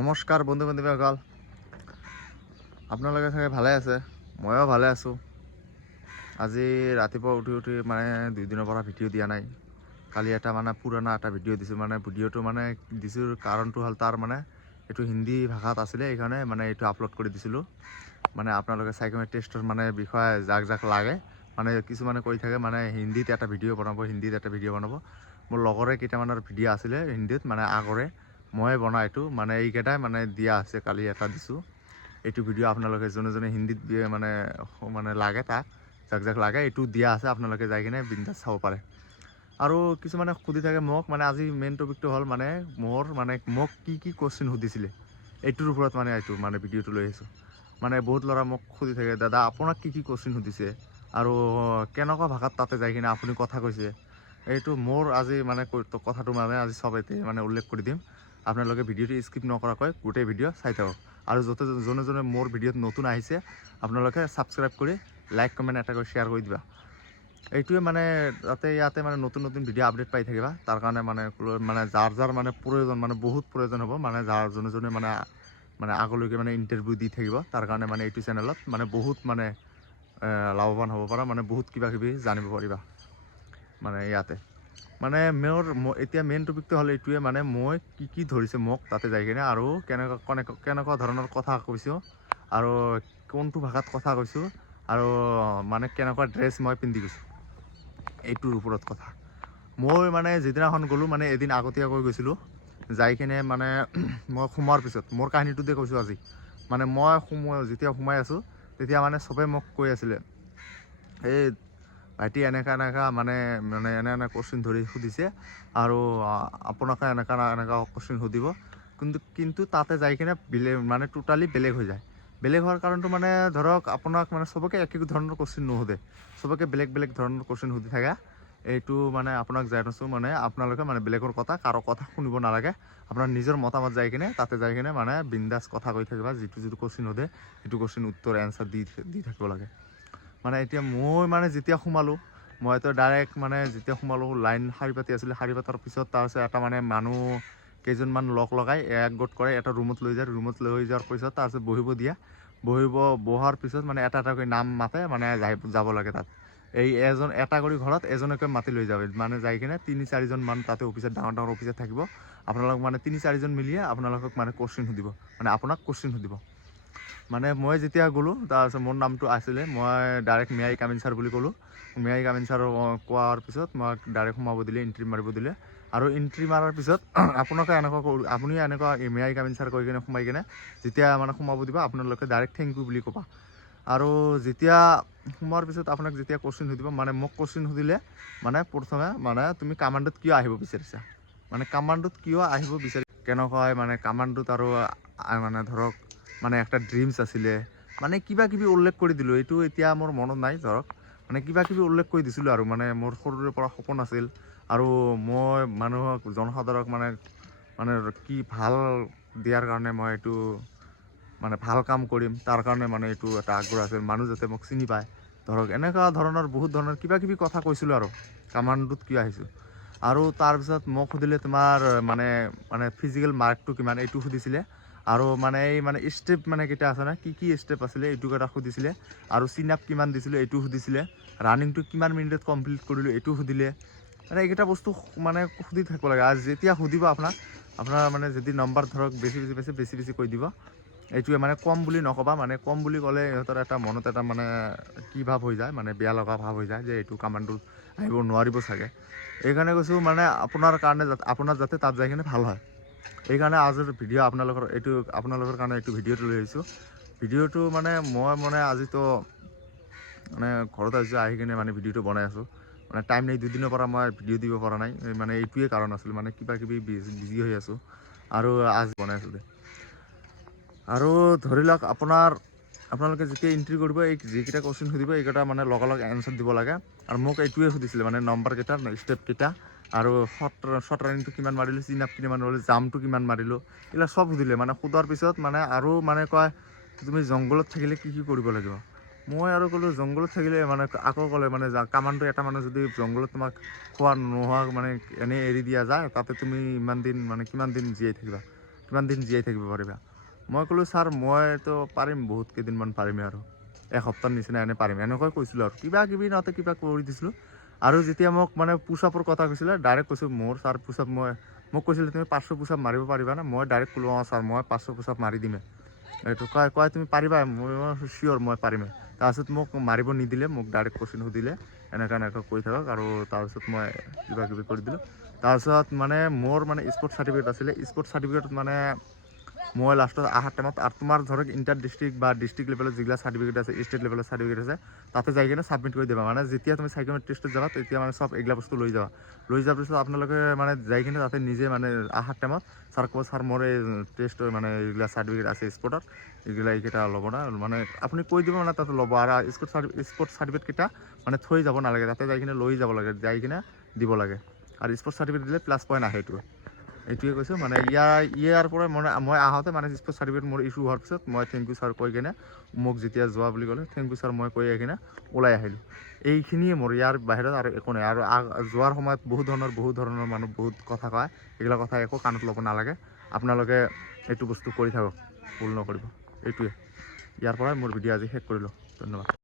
নমস্কাৰ বন্ধু বান্ধৱীসকল, আপোনালোকে চাগে ভালে আছে, ময়ো ভালে আছোঁ। আজি ৰাতিপুৱা উঠি মানে 2 দিনৰ পৰা ভিডিঅ' দিয়া নাই। কালি এটা মানে পুৰণা এটা ভিডিঅ' দিছোঁ, মানে ভিডিঅ'টো মানে দিছোঁ কাৰণটো হ'ল তাৰ মানে এইটো হিন্দী ভাষাত আছিলে, সেইকাৰণে মানে এইটো আপলোড কৰি দিছিলোঁ। মানে আপোনালোকে সাইকোমেট্ৰিষ্টৰ মানে বিষয়ে যাক লাগে, মানে কিছুমানে কৈ থাকে মানে হিন্দীত এটা ভিডিঅ' বনাব। মোৰ লগৰে কেইটামানৰ ভিডিঅ' আছিলে হিন্দীত, মানে আগৰে মই বনাই এইটো মানে এইকেইটাই মানে দিয়া আছে। কালি এটা দিছোঁ, এইটো ভিডিঅ' আপোনালোকে যোনে হিন্দীত মানে লাগে যাক লাগে এইটো দিয়া আছে, আপোনালোকে যাই কিনে বিন্দাছ চাব পাৰে। আৰু কিছুমানে সুধি থাকে মোক, মানে আজি মেইন টপিকটো হ'ল মানে মোক কি কুৱেশ্যন সুধিছিলে, এইটোৰ ওপৰত মানে এইটো মানে ভিডিঅ'টো লৈ আহিছোঁ। মানে বহুত ল'ৰা মোক সুধি থাকে, দাদা আপোনাক কি কুৱেশ্যন সুধিছে আৰু কেনেকুৱা ভাষাত তাতে যাই কিনে আপুনি কথা কৈছে। এইটো মোৰ আজি মানে কথাটো মানে আজি চবতে মানে উল্লেখ কৰি দিম। আপোনালোকে ভিডিঅ'টো স্কিপ নকৰাকৈ গোটেই ভিডিঅ' চাই থাকক। আৰু যোনে মোৰ ভিডিঅ'ত নতুন আহিছে, আপোনালোকে ছাবস্ক্ৰাইব কৰি লাইক কমেণ্ট এটা কৰি শ্বেয়াৰ কৰি দিবা। এইটোৱে মানে ইয়াতে মানে নতুন ভিডিঅ' আপডেট পাই থাকিবা। তাৰ কাৰণে মানে যাৰ মানে প্ৰয়োজন, মানে বহুত প্ৰয়োজন হ'ব, মানে যোনে মানে আগলৈকে মানে ইণ্টাৰভিউ দি থাকিব, তাৰ কাৰণে মানে এইটো চেনেলত মানে বহুত মানে লাভৱান হ'ব পাৰা, মানে বহুত কিবাকিবি জানিব পাৰিবা। মানে ইয়াতে মানে এতিয়া মেইন টপিকটো হ'ল এইটোৱে, মানে মই কি ধৰিছে মোক তাতে যাই কিনে, আৰু কেনেকুৱা ধৰণৰ কথা কৈছোঁ, আৰু কোনটো ভাষাত কথা কৈছোঁ, আৰু মানে কেনেকুৱা ড্ৰেছ মই পিন্ধি গৈছোঁ, এইটোৰ ওপৰত কথা। মই মানে যিদিনাখন গ'লোঁ, মানে এদিন আগতীয়াকৈ গৈছিলোঁ, যাই কিনে মানে মই সোমোৱাৰ পিছত মোৰ কাহিনীটোতে কৈছোঁ আজি। মানে মই যেতিয়া সোমাই আছোঁ, তেতিয়া মানে চবে মোক কৈ আছিলে, এই ভাইটি এনেকা মানে এনে কুৱেশ্যন সুধিছে, আৰু আপোনাকে এনেকা কুৱেশ্যন সুধিব। কিন্তু তাতে যাই কিনে মানে টোটালি বেলেগ হৈ যায়। বেলেগ হোৱাৰ কাৰণটো মানে ধৰক আপোনাক মানে চবকে একে ধৰণৰ কুৱেশ্যন নুসুধে, চবকে বেলেগ ধৰণৰ কুৱেশ্যন সুধি থাকে। এইটো মানে আপোনাক জানিছোঁ, মানে আপোনালোকে মানে বেলেগৰ কাৰো কথা শুনিব নালাগে। আপোনাৰ নিজৰ মতামত যাই কিনে তাতে যাই কিনে মানে বিন্দাছ কথা কৈ থাকিবা। যিটো কুৱেশ্যন সোধে সেইটো কুৱেশ্যন উত্তৰ এনচাৰ দি থাকিব লাগে। মানে এতিয়া মই মানে যেতিয়া সোমালোঁ, মইতো ডাইৰেক্ট মানে যেতিয়া সোমালোঁ, লাইন শাৰী পাতি আছিলে। শাৰী পাতাৰ পিছত তাৰপিছত এটা মানে মানুহ কেইজনমান লগাই একগোট কৰে, এটা ৰুমত লৈ যায়। ৰুমত লৈ যোৱাৰ পিছত তাৰপিছত বহাৰ পিছত মানে এটাকৈ নাম মাতে, মানে যাব লাগে তাত। এটা কৰি ঘৰত এজনকৈ মাতি লৈ যাবে, মানে যাই কিনে 3-4জন মান তাতে অফিচত ডাঙৰ অফিচত থাকিব। আপোনালোক মানে 3-4জন মিলিয়ে আপোনালোকক মানে কুৱেশ্যন সুধিব, মানে আপোনাক কুৱেশ্যন সুধিব। মানে মই যেতিয়া গ'লোঁ, তাৰপিছত মোৰ নামটো আছিলে, মই direct may I come in sir বুলি ক'লোঁ। May I come in sir কোৱাৰ পিছত মই ডাইৰেক্ট সোমাব দিলে, এণ্ট্ৰি মাৰিব দিলে। আৰু এণ্ট্ৰি মাৰাৰ পিছত আপোনালোকে আপুনি এনেকুৱা may I come in sir কৈ কিনে সোমাই কিনে যেতিয়া মানে সোমাব দিব, আপোনালোকে ডাইৰেক্ট থেংক ইউ বুলি ক'বা। আৰু যেতিয়া সোমোৱাৰ পিছত আপোনাক যেতিয়া কুৱেশ্যন সুধিব, মানে মোক কুৱেশ্যন সুধিলে মানে প্ৰথমে মানে তুমি কামাণ্ডত কিয় আহিব বিচাৰিছা, মানে কামাণ্ডত কিয় আহিব কেনেকুৱা হয় মানে কামাণ্ডত। আৰু মানে ধৰক মানে একটা ড্ৰিমছ আছিলে, মানে কিবাকিবি উল্লেখ কৰি দিলোঁ। এইটো এতিয়া মোৰ মনত নাই, ধৰক মানে কিবাকিবি উল্লেখ কৰি দিছিলোঁ। আৰু মানে মোৰ সৰুৰে পৰা সপোন আছিল, আৰু মই মানুহক জনসাধাৰণক মানে কি ভাল দিয়াৰ কাৰণে মই এইটো মানে ভাল কাম কৰিম, তাৰ কাৰণে মানে এইটো এটা আগ্ৰহ আছিল, মানুহ যাতে মোক চিনি পায়। ধৰক এনেকুৱা ধৰণৰ বহুত ধৰণৰ কিবাকিবি কথা কৈছিলোঁ, আৰু কামাণ্ডত কিয় আহিছোঁ। আৰু তাৰপিছত মোক সুধিলে তোমাৰ মানে ফিজিকেল মাৰ্কটো কিমান, এইটো সুধিছিলে। আৰু মানে ষ্টেপ মানে কেইটা আছে না, কি ষ্টেপ আছিলে এইটো কথা সুধিছিলে। আৰু চিন আপ কিমান দিছিলোঁ এইটো সুধিছিলে। ৰানিংটো কিমান মিনিটত কমপ্লিট কৰিলোঁ এইটো সুধিলে। মানে এইকেইটা বস্তু মানে সুধি থাকিব লাগে। আৰু যেতিয়া সুধিব আপোনাৰ মানে যদি নম্বৰ ধৰক বেছি কৈ দিব। এইটোৱে মানে কম বুলি নক'বা, মানে কম বুলি ক'লে ইহঁতৰ এটা মনত এটা মানে কি ভাৱ হৈ যায়, মানে বেয়া লগা ভাৱ হৈ যায় যে এইটো কামাণ্ডত আহিব নোৱাৰিব চাগে। এইকাৰণে কৈছোঁ মানে আপোনাৰ যাতে তাত যাই কিনে ভাল হয়। এইকাৰণে আজিৰ ভিডিঅ' আপোনালোকৰ কাৰণে এইটো ভিডিঅ'টো লৈ আহিছোঁ। ভিডিঅ'টো মানে মই আজিতো মানে ঘৰত আহি কিনে মানে ভিডিঅ'টো বনাই আছোঁ। মানে টাইম নাই, 2 দিনৰ পৰা মই ভিডিঅ' দিব পৰা নাই। মানে এইটোৱে কাৰণ আছিল, মানে কিবাকিবি বিজি হৈ আছোঁ, আৰু আজি বনাই আছোঁ দে। আৰু ধৰি লওক আপোনালোকে যেতিয়া এণ্ট্ৰি কৰিব, এই যিকেইটা কুৱেশ্যন সুধিব এইকেইটা মানে লগালগ এনচাৰ দিব লাগে। আৰু মোক এইটোৱে সুধিছিলে, মানে নম্বৰ কেইটা, ষ্টেপ কেইটা, আৰু শ্বৰ্ট ৰানিংটো কিমান মাৰিলোঁ, চিন আপ কিমান মাৰিলোঁ, জাম্পটো কিমান মাৰিলোঁ, এইবিলাক চব সুধিলে। মানে সোধাৰ পিছত আৰু কয় তুমি জংঘলত থাকিলে কি কৰিব লাগিব। মই আৰু ক'লোঁ জংঘলত থাকিলে আকৌ ক'লে কামাণ্ডো এটা মানুহ যদি জংঘলত তোমাক খোৱা নোহোৱা এনেই এৰি দিয়া যায়, তাতে তুমি কিমান দিন জীয়াই থাকিবা। কিমান দিন জীয়াই থাকিব পাৰিবা। মই ক'লোঁ ছাৰ মইতো পাৰিম, বহুত কেইদিনমান পাৰিমেই আৰু এসপ্তাহৰ নিচিনা এনে পাৰিম, এনেকৈ কৈছিলোঁ আৰু কিবা কিবি নহওঁতে কিবা কৰি দিছিলোঁ। আৰু যেতিয়া মোক মানে পুচাপৰ কথা কৈছিলে ডাইৰেক্ট কৈছোঁ মোৰ ছাৰ পুচাপ মোক কৈছিলে তুমি 500 পুচাপ মাৰিব পাৰিবানে? মই ডাইৰেক্ট ক'লোঁ অঁ ছাৰ মই 500 পুচাপ মাৰি দিমে। এইটো কয় তুমি পাৰিবা? মই চিয়'ৰ মই পাৰিমে। তাৰপিছত মোক মাৰিব নিদিলে, মোক ডাইৰেক্ট কোৱেশ্যন সুধিলে এনেকৈ কৈ থাকক, আৰু তাৰপিছত মই কিবা কিবি কৰি দিলোঁ। তাৰপিছত মানে মোৰ মানে স্পৰ্টছ চাৰ্টিফিকেট আছিলে, স্পৰ্টছ চাৰ্টিফিকেটত মানে মই লাষ্টত অহাৰ টাইমত আৰু তোমাৰ ধৰক ইণ্টাৰ ডিষ্ট্ৰিক্ট বা ডিষ্ট্ৰিক্ট লেভেলত যিবিলাক চাৰ্টিফিকেট আছে, ষ্টেট লেভেলৰ চাৰ্টিফিকেট আছে, তাতে যাই কিনে ছাবমিট কৰি দিবা। মানে যেতিয়া তুমি সাইকোমেট্ৰিষ্টত যাবা তেতিয়া মানে চব এইগিলা বস্তু লৈ যাবা। লৈ যোৱাৰ পিছত আপোনালোকে মানে যাই কিনে তাতে নিজে মানে অহাৰ টাইমত ছাৰ ক'ব ছাৰ মোৰ এই টেষ্ট মানে এইগিলা চাৰ্টিফিকেট আছে স্পৰ্টত, এইকেইটা ল'ব না, মানে আপুনি কৈ দিব মানে তাতে ল'ব। আৰু স্পৰ্টছ চাৰ্টিফিকেটকেইটা মানে থৈ যাব নালাগে, তাতে যাই কিনে লৈ যাব লাগে, যাই কিনে দিব লাগে। আৰু স্পৰ্টছ চাৰ্টিফিকেট দিলে প্লাছ পইণ্ট আহে। এইটোৱে কৈছোঁ। মানে ইয়াৰ পৰা মই আহোঁতে মানে স্পৰ্টছ চাৰ্টিফিকেট মোৰ ইছ্যু হোৱাৰ পিছত মই থেংক ইউ ছাৰ কৈ কিনে, মোক যেতিয়া যোৱা বুলি ক'লে থেংক ইউ ছাৰ মই কৈ আহি কিনে ওলাই আহিলোঁ। এইখিনিয়ে মোৰ, ইয়াৰ বাহিৰত আৰু একো নাই। আৰু যোৱাৰ সময়ত বহুত ধৰণৰ মানুহ বহুত কথা কয়, এইগিলা কথা একো কাণত ল'ব নালাগে। আপোনালোকে এইটো বস্তু কৰি থাকক, ভুল নকৰিব। এইটোৱে, ইয়াৰ পৰাই মোৰ ভিডিঅ' আজি শেষ কৰিলোঁ। ধন্যবাদ।